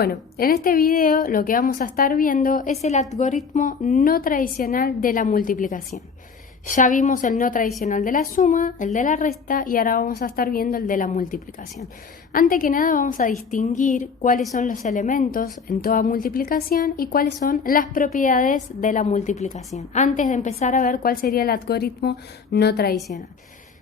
Bueno, en este video lo que vamos a estar viendo es el algoritmo no tradicional de la multiplicación. Ya vimos el no tradicional de la suma, el de la resta y ahora vamos a estar viendo el de la multiplicación. Antes que nada vamos a distinguir cuáles son los elementos en toda multiplicación y cuáles son las propiedades de la multiplicación, antes de empezar a ver cuál sería el algoritmo no tradicional.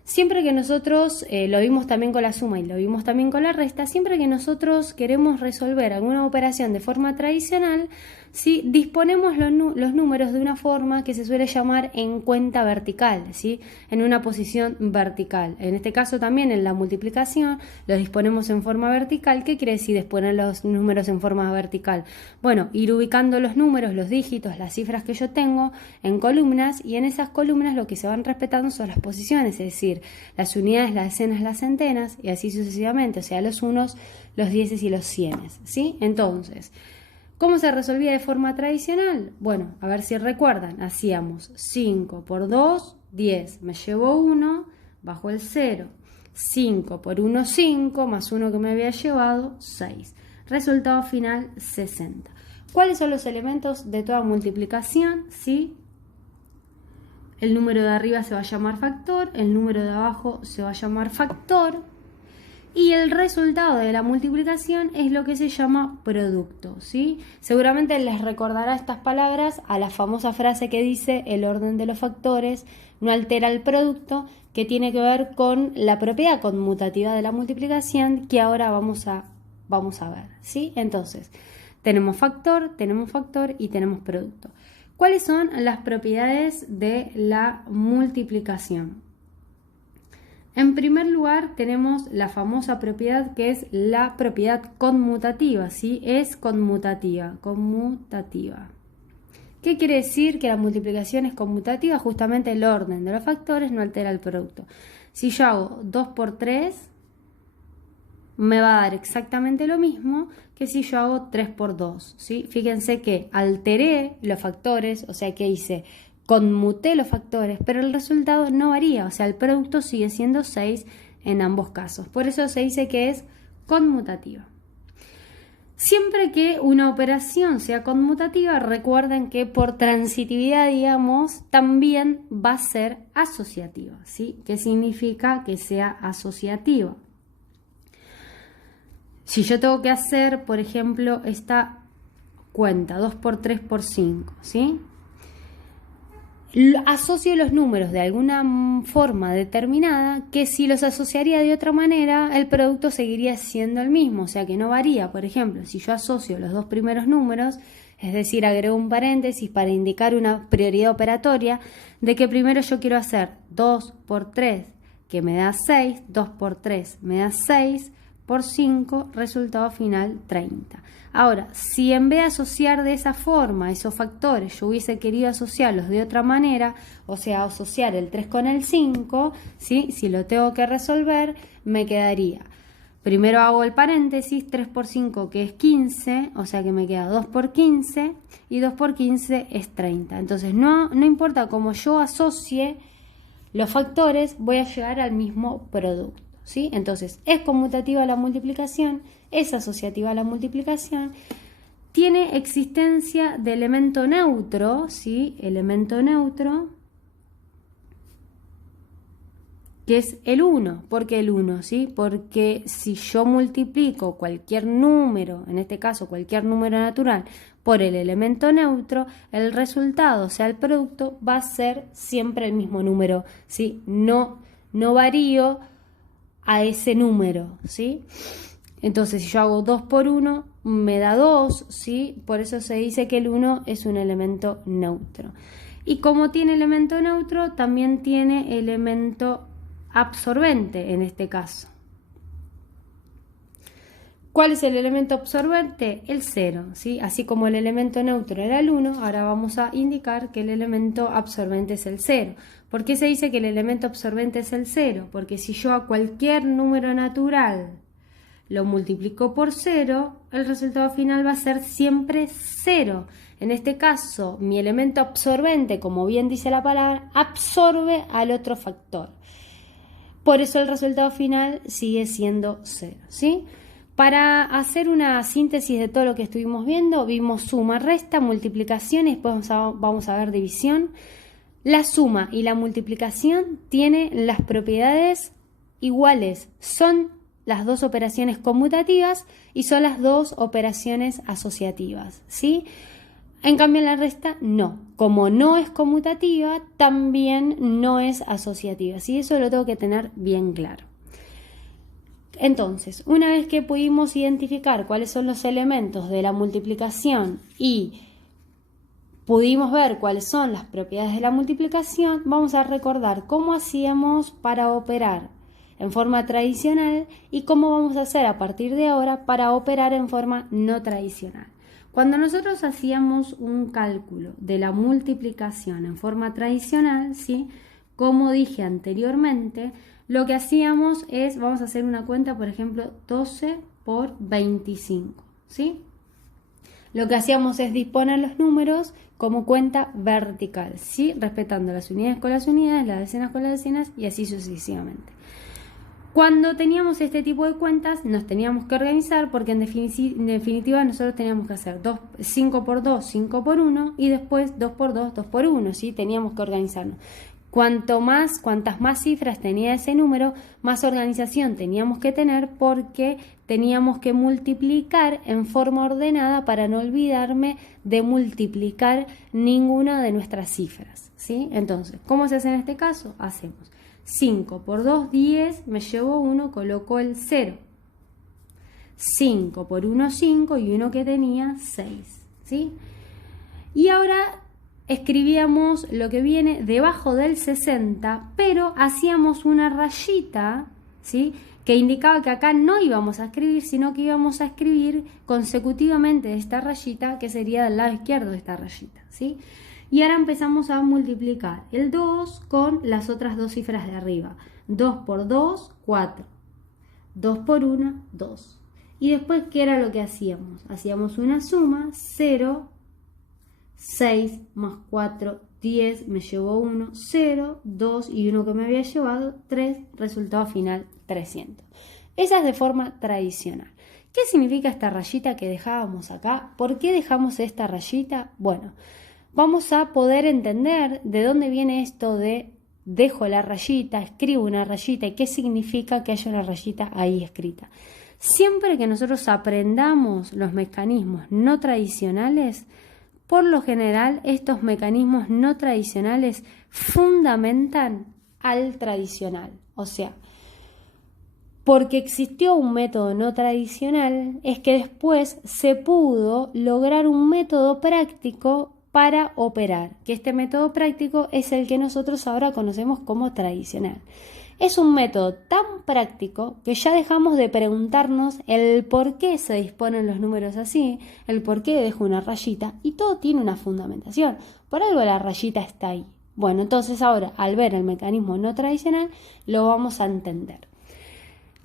Siempre que nosotros, lo vimos también con la suma y lo vimos también con la resta, siempre que nosotros queremos resolver alguna operación de forma tradicional, ¿sí? Disponemos los números de una forma que se suele llamar en cuenta vertical, ¿sí? En una posición vertical. En este caso también en la multiplicación los disponemos en forma vertical. ¿Qué quiere decir disponer los números en forma vertical? Bueno, ir ubicando los números, los dígitos, las cifras que yo tengo en columnas, y en esas columnas lo que se van respetando son las posiciones, es decir, las unidades, las decenas, las centenas y así sucesivamente, o sea, los unos, los dieces y los cienes, ¿sí? Entonces, ¿cómo se resolvía de forma tradicional? Bueno, a ver si recuerdan, hacíamos 5 por 2, 10, me llevo 1, bajo el 0, 5 por 1, 5, más 1 que me había llevado, 6. Resultado final, 60. ¿Cuáles son los elementos de toda multiplicación? ¿Sí? El número de arriba se va a llamar factor, el número de abajo se va a llamar factor y el resultado de la multiplicación es lo que se llama producto, ¿sí? Seguramente les recordará estas palabras a la famosa frase que dice el orden de los factores no altera el producto, que tiene que ver con la propiedad conmutativa de la multiplicación que ahora vamos a ver, ¿sí? Entonces, tenemos factor y tenemos producto. ¿Cuáles son las propiedades de la multiplicación? En primer lugar tenemos la famosa propiedad que es la propiedad conmutativa, ¿sí? Es conmutativa. ¿Qué quiere decir que la multiplicación es conmutativa? Justamente el orden de los factores no altera el producto. Si yo hago 2 por 3, me va a dar exactamente lo mismo que si yo hago 3 por 2, ¿sí? Fíjense que alteré los factores, o sea que hice, conmuté los factores, pero el resultado no varía, o sea, el producto sigue siendo 6 en ambos casos. Por eso se dice que es conmutativa. Siempre que una operación sea conmutativa, recuerden que por transitividad, digamos, también va a ser asociativa, ¿sí? ¿Qué significa que sea asociativa? Si yo tengo que hacer, por ejemplo, esta cuenta, 2 por 3 por 5, ¿sí? Asocio los números de alguna forma determinada que si los asociaría de otra manera, el producto seguiría siendo el mismo, o sea que no varía. Por ejemplo, si yo asocio los dos primeros números, es decir, agrego un paréntesis para indicar una prioridad operatoria de que primero yo quiero hacer 2 por 3, que me da 6, 2 por 3 me da 6, por 5, resultado final 30. Ahora, si en vez de asociar de esa forma esos factores, yo hubiese querido asociarlos de otra manera, o sea, asociar el 3 con el 5, ¿sí? Si lo tengo que resolver, me quedaría. Primero hago el paréntesis, 3 por 5 que es 15, o sea que me queda 2 por 15, y 2 por 15 es 30. Entonces, no importa cómo yo asocie los factores, voy a llegar al mismo producto, ¿sí? Entonces, es conmutativa la multiplicación, es asociativa la multiplicación, tiene existencia de elemento neutro, ¿sí? Elemento neutro, que es el 1. ¿Por qué el 1? ¿Sí? Porque si yo multiplico cualquier número, en este caso cualquier número natural, por el elemento neutro, el resultado, o sea, el producto, va a ser siempre el mismo número, ¿sí? No varío a ese número, ¿sí? Entonces, si yo hago 2 por 1, me da 2, ¿sí? Por eso se dice que el 1 es un elemento neutro. Y como tiene elemento neutro, también tiene elemento absorbente en este caso. ¿Cuál es el elemento absorbente? El 0, ¿sí? Así como el elemento neutro era el 1, ahora vamos a indicar que el elemento absorbente es el 0. ¿Por qué se dice que el elemento absorbente es el 0? Porque si yo a cualquier número natural lo multiplico por 0, el resultado final va a ser siempre 0. En este caso, mi elemento absorbente, como bien dice la palabra, absorbe al otro factor. Por eso el resultado final sigue siendo 0, ¿sí? Para hacer una síntesis de todo lo que estuvimos viendo, vimos suma, resta, multiplicación y después vamos a ver división. La suma y la multiplicación tienen las propiedades iguales, son las dos operaciones conmutativas y son las dos operaciones asociativas, ¿sí? En cambio la resta no, como no es conmutativa, también no es asociativa, ¿sí? Eso lo tengo que tener bien claro. Entonces, una vez que pudimos identificar cuáles son los elementos de la multiplicación y pudimos ver cuáles son las propiedades de la multiplicación, vamos a recordar cómo hacíamos para operar en forma tradicional y cómo vamos a hacer a partir de ahora para operar en forma no tradicional. Cuando nosotros hacíamos un cálculo de la multiplicación en forma tradicional, ¿sí? Como dije anteriormente, lo que hacíamos es, vamos a hacer una cuenta, por ejemplo, 12 por 25, ¿sí? Lo que hacíamos es disponer los números como cuenta vertical, ¿sí? Respetando las unidades con las unidades, las decenas con las decenas y así sucesivamente. Cuando teníamos este tipo de cuentas nos teníamos que organizar porque en definitiva nosotros teníamos que hacer 5 por 2, 5 por 1 y después 2 por 2, 2 por 1, ¿sí? Teníamos que organizarnos. Cuantas más cifras tenía ese número, más organización teníamos que tener porque teníamos que multiplicar en forma ordenada para no olvidarme de multiplicar ninguna de nuestras cifras, ¿sí? Entonces, ¿cómo se hace en este caso? Hacemos 5 por 2, 10, me llevo 1, coloco el 0. 5 por 1, 5 y 1 que tenía, 6, ¿sí? Y ahora escribíamos lo que viene debajo del 60, pero hacíamos una rayita, ¿sí? Que indicaba que acá no íbamos a escribir, sino que íbamos a escribir consecutivamente esta rayita, que sería del lado izquierdo de esta rayita, ¿sí? Y ahora empezamos a multiplicar el 2 con las otras dos cifras de arriba. 2 por 2, 4. 2 por 1, 2. Y después, ¿qué era lo que hacíamos? Hacíamos una suma, 0, 6 más 4, 10, me llevó 1, 0, 2 y 1 que me había llevado, 3, resultado final 300. Esa es de forma tradicional. ¿Qué significa esta rayita que dejábamos acá? ¿Por qué dejamos esta rayita? Bueno, vamos a poder entender de dónde viene esto de dejo la rayita, escribo una rayita y qué significa que haya una rayita ahí escrita. Siempre que nosotros aprendamos los mecanismos no tradicionales, por lo general estos mecanismos no tradicionales fundamentan al tradicional. O sea, porque existió un método no tradicional, es que después se pudo lograr un método práctico para operar, que este método práctico es el que nosotros ahora conocemos como tradicional. Es un método tan práctico que ya dejamos de preguntarnos el por qué se disponen los números así, el por qué dejo una rayita, y todo tiene una fundamentación. Por algo la rayita está ahí. Bueno, entonces ahora al ver el mecanismo no tradicional lo vamos a entender.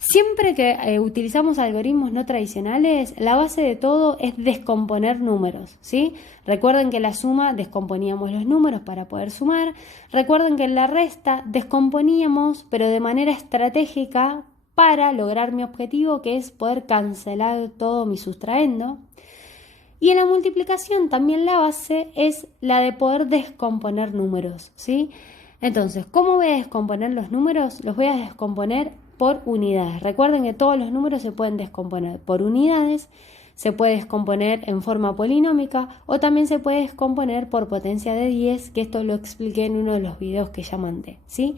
Siempre que utilizamos algoritmos no tradicionales, la base de todo es descomponer números, ¿sí? Recuerden que en la suma descomponíamos los números para poder sumar. Recuerden que en la resta descomponíamos, pero de manera estratégica para lograr mi objetivo, que es poder cancelar todo mi sustraendo. Y en la multiplicación también la base es la de poder descomponer números, ¿sí? Entonces, ¿cómo voy a descomponer los números? Los voy a descomponer por unidades. Recuerden que todos los números se pueden descomponer por unidades, se puede descomponer en forma polinómica o también se puede descomponer por potencia de 10, que esto lo expliqué en uno de los videos que ya mandé, ¿sí?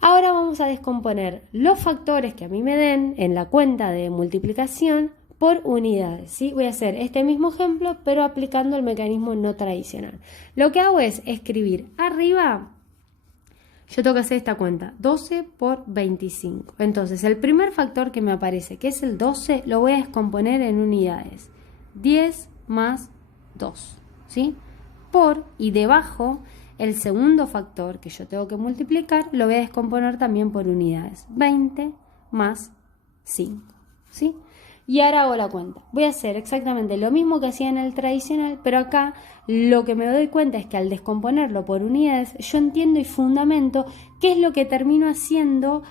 Ahora vamos a descomponer los factores que a mí me den en la cuenta de multiplicación por unidades, ¿sí? Voy a hacer este mismo ejemplo, pero aplicando el mecanismo no tradicional. Lo que hago es escribir arriba. Yo tengo que hacer esta cuenta, 12 por 25. Entonces, el primer factor que me aparece, que es el 12, lo voy a descomponer en unidades. 10 más 2, ¿sí? Por, y debajo, el segundo factor que yo tengo que multiplicar, lo voy a descomponer también por unidades. 20 más 5, ¿sí? Y ahora hago la cuenta. Voy a hacer exactamente lo mismo que hacía en el tradicional, pero acá lo que me doy cuenta es que al descomponerlo por unidades, yo entiendo y fundamento qué es lo que termino haciendo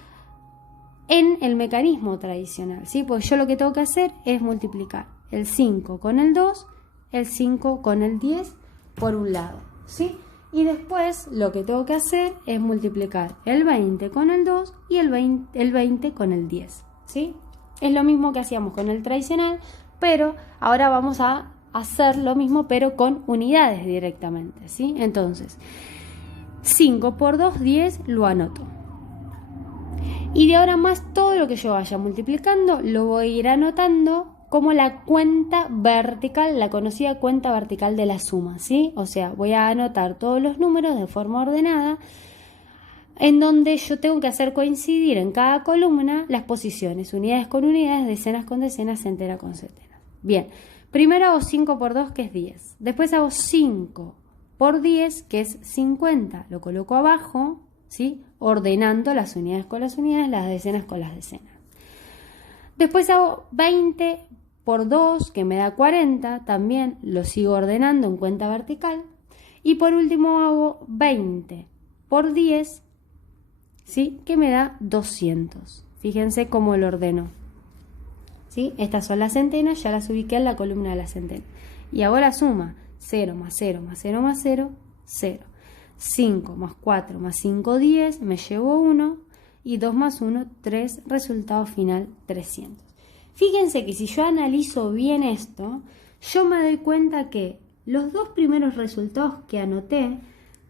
en el mecanismo tradicional, ¿sí? Porque yo lo que tengo que hacer es multiplicar el 5 con el 2, el 5 con el 10 por un lado, ¿sí? Y después lo que tengo que hacer es multiplicar el 20 con el 2 y el 20 con el 10, ¿sí? Es lo mismo que hacíamos con el tradicional, pero ahora vamos a hacer lo mismo pero con unidades directamente, ¿sí? Entonces, 5 por 2, 10, lo anoto. Y de ahora más todo lo que yo vaya multiplicando lo voy a ir anotando como la cuenta vertical, la conocida cuenta vertical de la suma, ¿sí? O sea, voy a anotar todos los números de forma ordenada en donde yo tengo que hacer coincidir en cada columna las posiciones, unidades con unidades, decenas con decenas, centenas con centenas. Bien, primero hago 5 por 2, que es 10. Después hago 5 por 10, que es 50. Lo coloco abajo, ¿sí? Ordenando las unidades con las unidades, las decenas con las decenas. Después hago 20 por 2, que me da 40. También lo sigo ordenando en cuenta vertical. Y por último hago 20 por 10, ¿sí? Que me da 200. Fíjense cómo lo ordeno, ¿sí? Estas son las centenas, ya las ubiqué en la columna de las centenas. Y hago la suma, 0 más 0 más 0 más 0, 0. 5 más 4 más 5, 10, me llevo 1. Y 2 más 1, 3, resultado final 300. Fíjense que si yo analizo bien esto, yo me doy cuenta que los dos primeros resultados que anoté,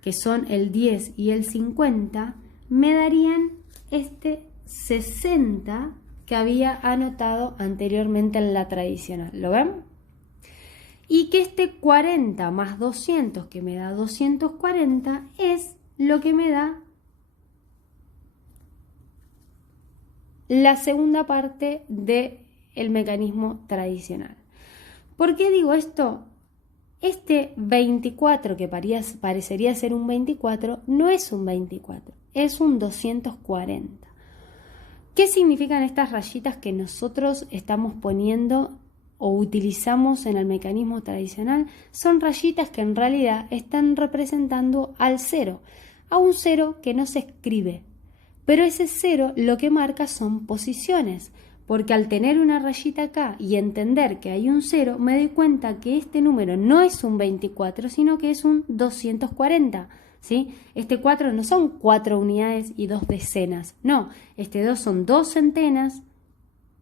que son el 10 y el 50, me darían este 60 que había anotado anteriormente en la tradicional. ¿Lo ven? Y que este 40 más 200, que me da 240, es lo que me da la segunda parte del mecanismo tradicional. ¿Por qué digo esto? Este 24, que parecería ser un 24, no es un 24, es un 240. ¿Qué significan estas rayitas que nosotros estamos poniendo o utilizamos en el mecanismo tradicional? Son rayitas que en realidad están representando al 0, a un 0 que no se escribe. Pero ese 0 lo que marca son posiciones, porque al tener una rayita acá y entender que hay un 0, me doy cuenta que este número no es un 24, sino que es un 240, ¿sí? Este 4 no son 4 unidades y 2 decenas, no, este 2 son 2 centenas,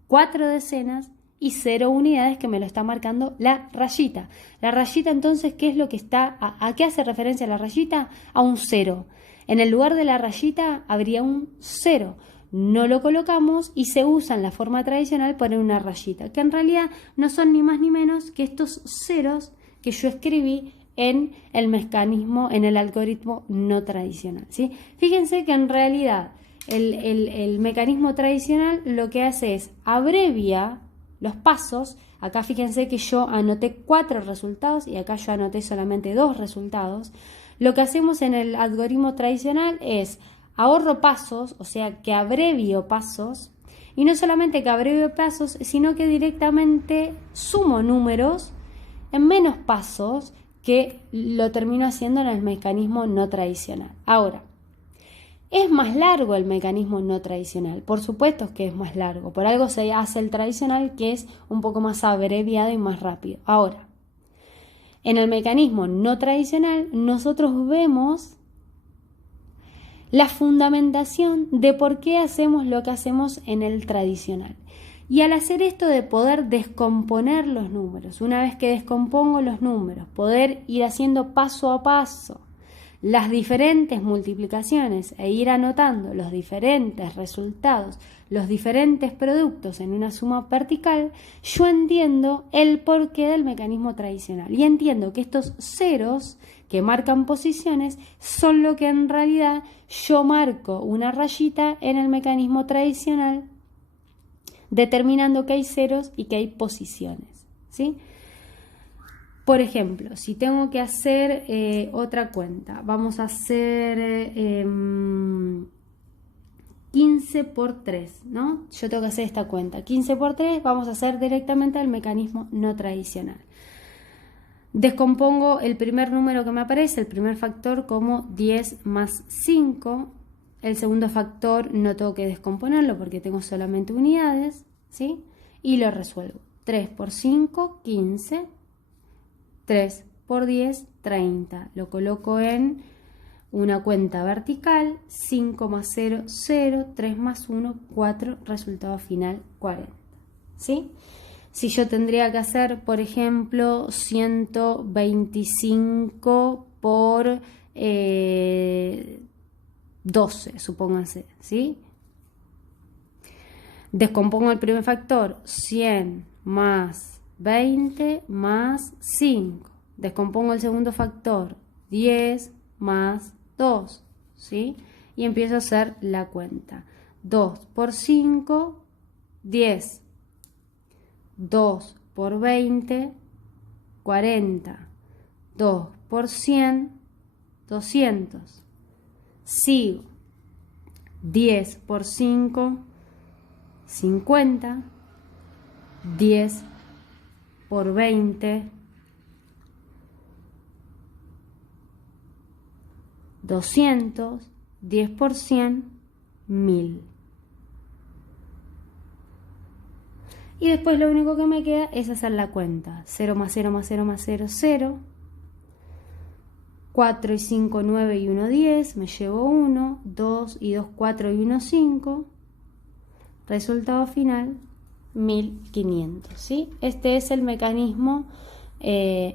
4 decenas y 0 unidades, que me lo está marcando la rayita. La rayita entonces, ¿qué es lo que está? ¿A qué hace referencia la rayita? A un 0. En el lugar de la rayita habría un 0. No lo colocamos y se usa en la forma tradicional poner una rayita, que en realidad no son ni más ni menos que estos ceros que yo escribí en el mecanismo, en el algoritmo no tradicional, ¿sí? Fíjense que en realidad el mecanismo tradicional lo que hace es abrevia los pasos. Acá fíjense que yo anoté 4 resultados y acá yo anoté solamente 2 resultados. Lo que hacemos en el algoritmo tradicional es ahorro pasos, o sea que abrevio pasos, y no solamente que abrevio pasos, sino que directamente sumo números en menos pasos, que lo termino haciendo en el mecanismo no tradicional. Ahora, ¿es más largo el mecanismo no tradicional? Por supuesto que es más largo, por algo se hace el tradicional, que es un poco más abreviado y más rápido. Ahora, en el mecanismo no tradicional nosotros vemos la fundamentación de por qué hacemos lo que hacemos en el tradicional. Y al hacer esto de poder descomponer los números, una vez que descompongo los números, poder ir haciendo paso a paso las diferentes multiplicaciones e ir anotando los diferentes resultados, los diferentes productos en una suma vertical, yo entiendo el porqué del mecanismo tradicional y entiendo que estos ceros que marcan posiciones son lo que en realidad yo marco una rayita en el mecanismo tradicional, determinando que hay ceros y que hay posiciones, ¿sí? Por ejemplo, si tengo que hacer otra cuenta, vamos a hacer 15 por 3, ¿no? Yo tengo que hacer esta cuenta. 15 por 3 vamos a hacer directamente el mecanismo no tradicional. Descompongo el primer número que me aparece, el primer factor, como 10 más 5, El segundo factor no tengo que descomponerlo porque tengo solamente unidades, ¿sí? Y lo resuelvo. 3 por 5, 15. 3 por 10, 30. Lo coloco en una cuenta vertical. 5 más 0, 0. 3 más 1, 4. Resultado final, 40. ¿Sí? Si yo tendría que hacer, por ejemplo, 125 por 12, supónganse, ¿sí? Descompongo el primer factor, 100 más 20 más 5. Descompongo el segundo factor, 10 más 2, ¿sí? Y empiezo a hacer la cuenta. 2 por 5, 10. 2 por 20, 40. 2 por 100, 200. Sigo. 10 por 5, 50. 10 por 20, 200. 10 por 100, 1000. Y después lo único que me queda es hacer la cuenta. 0 más 0 más 0 más 0, 0. 4 y 5, 9 y 1, 10. Me llevo 1. 2 y 2, 4 y 1, 5. Resultado final, 1500. ¿Sí? Este es el mecanismo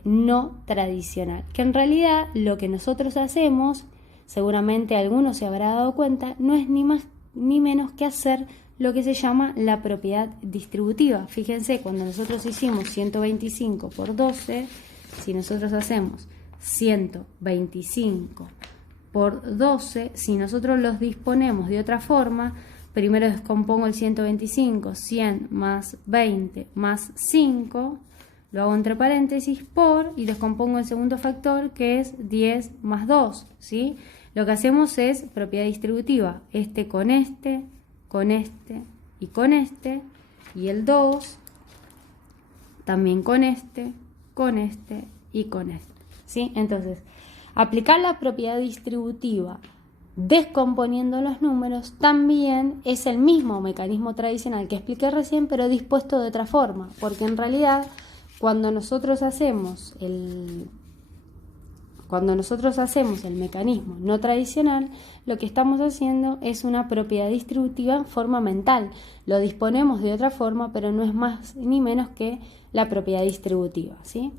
no tradicional. Que en realidad lo que nosotros hacemos, seguramente alguno se habrá dado cuenta, no es ni más ni menos que hacer lo que se llama la propiedad distributiva. Fíjense, cuando nosotros hicimos 125 por 12, si nosotros hacemos 125 por 12, si nosotros los disponemos de otra forma, primero descompongo el 125, 100 más 20 más 5, lo hago entre paréntesis por, y descompongo el segundo factor que es 10 más 2, ¿sí? Lo que hacemos es propiedad distributiva, este con este, con este y con este, y el 2 también con este y con este, ¿sí? Entonces, aplicar la propiedad distributiva descomponiendo los números también es el mismo mecanismo tradicional que expliqué recién, pero dispuesto de otra forma, porque en realidad cuando nosotros hacemos el mecanismo no tradicional, lo que estamos haciendo es una propiedad distributiva en forma mental. Lo disponemos de otra forma, pero no es más ni menos que la propiedad distributiva, ¿sí?